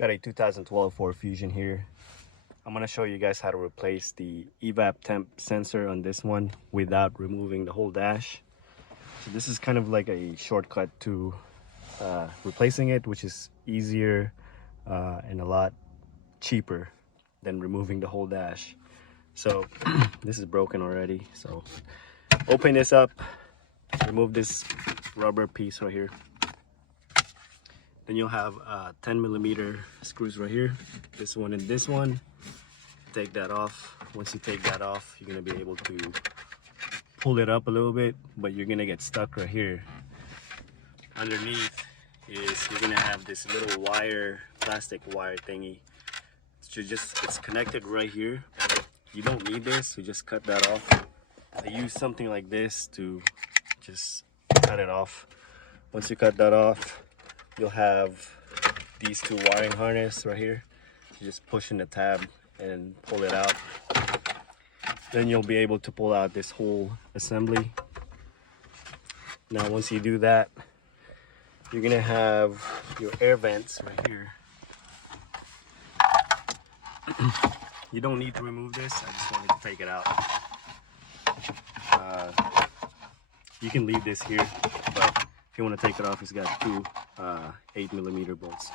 Got a 2012 Ford Fusion here. I'm going to show you guys how to replace the EVAP temp sensor on this one without removing the whole dash. So this is kind of like a shortcut to replacing it, which is easier and a lot cheaper than removing the whole dash. So this is broken already. So open this up, remove this rubber piece right here. Then you'll have 10mm screws right here, this one and this one. Take that off. Once you take that off, you're gonna be able to pull it up a little bit, but you're gonna get stuck right here. Underneath is you're gonna have this little wire, plastic wire thingy. It's connected right here. You don't need this, so just cut that off. I use something like this to just cut it off. Once you cut that off, you'll have these two wiring harness right here. You just push in the tab and pull it out. Then you'll be able to pull out this whole assembly. Now once you do that, you're gonna have your air vents right here. You don't need to remove this, I just wanted to take it out. You can leave this here, but if you want to take it off, it's got two 8mm bolts.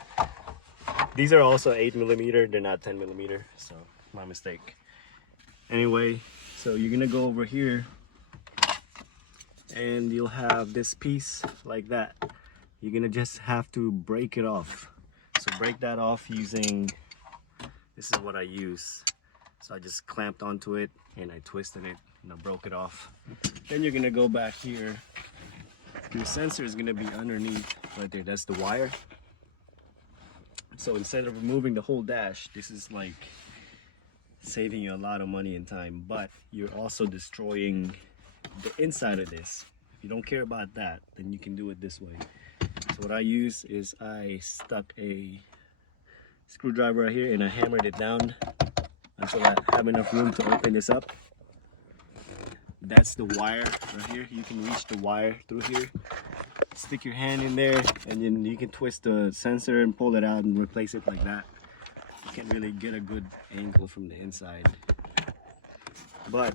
These are also 8mm, they're not 10mm, so my mistake. Anyway, so you're gonna go over here and you'll have this piece like that. You're gonna just have to break it off. So break that off using, this is what I use. So I just clamped onto it and I twisted it and I broke it off. Then you're gonna go back here. Your sensor is gonna be underneath right there. That's the wire. So instead of removing the whole dash, this is like saving you a lot of money and time, but you're also destroying the inside of this. If you don't care about that, then you can do it this way. So what I use is I stuck a screwdriver right here and I hammered it down until I have enough room to open this up. That's the wire right here. You can reach the wire through here. Stick your hand in there and then you can twist the sensor and pull it out and replace it like that. You can't really get a good angle from the inside, but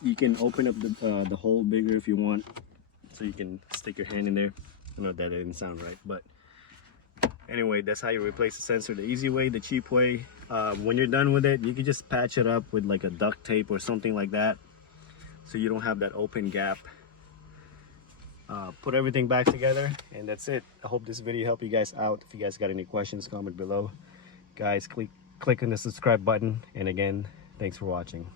you can open up the hole bigger if you want, so you can stick your hand in there. I know that didn't sound right, but anyway, that's how you replace the sensor. The easy way, the cheap way. When you're done with it, you can just patch it up with like a duct tape or something like that, so you don't have that open gap. Put everything back together and that's it. I hope this video helped you guys out. If you guys got any questions, comment below. Guys, click on the subscribe button, and again, thanks for watching.